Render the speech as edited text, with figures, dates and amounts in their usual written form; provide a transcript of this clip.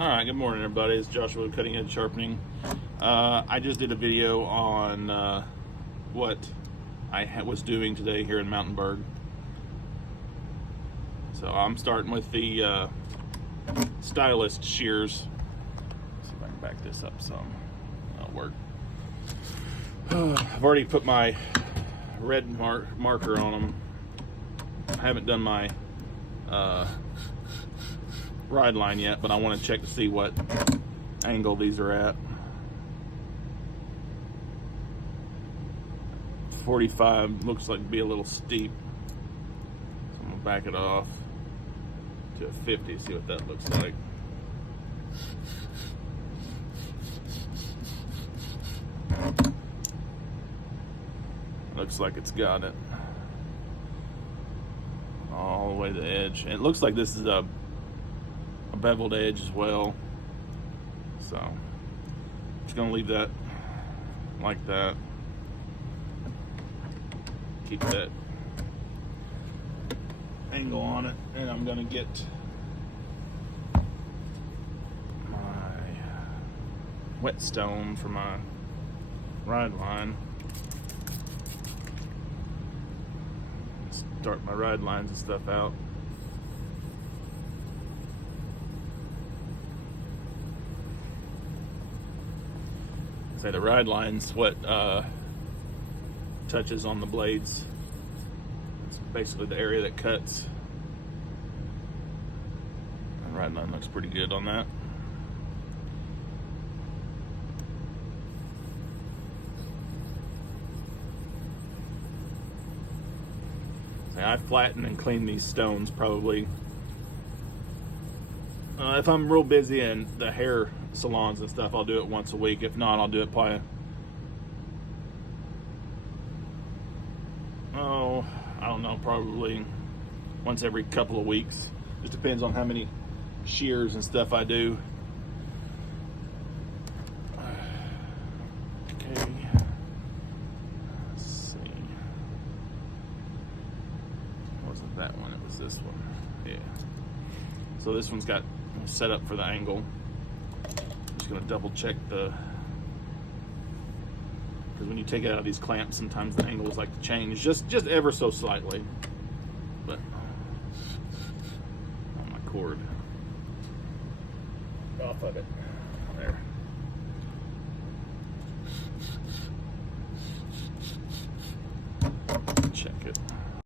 Alright, good morning everybody. It's Joshua with Cutting Edge Sharpening. I just did a video on what I was doing today here in Mountainburg. So I'm starting with the Stylist shears. Let's see if I can back this up some. That'll work. I've already put my red marker on them. I haven't done my ride line yet, but I want to check to see what angle these are at. 45 looks like it'd be a little steep, so I'm gonna back it off to a 50, see what that looks like. Looks like it's got it all the way to the edge, and it looks like this is a beveled edge as well, so I'm just gonna leave that like that. Keep that angle on it, and I'm gonna get my whetstone for my ride line. Start my ride lines and stuff out. Say the ride line's what touches on the blades. It's basically the area that cuts. The ride line looks pretty good on that. Say I flatten and clean these stones probably. If I'm real busy in the hair salons and stuff, I'll do it once a week. If not, I'll do it probably, I don't know, probably once every couple of weeks. Just depends on how many shears and stuff I do. Okay, let's see. It wasn't that one, it was this one. Yeah. So this one's got set up for the angle. I'm just going to double check because when you take it out of these clamps, sometimes the angles like to change just ever so slightly. But on my cord, off of it.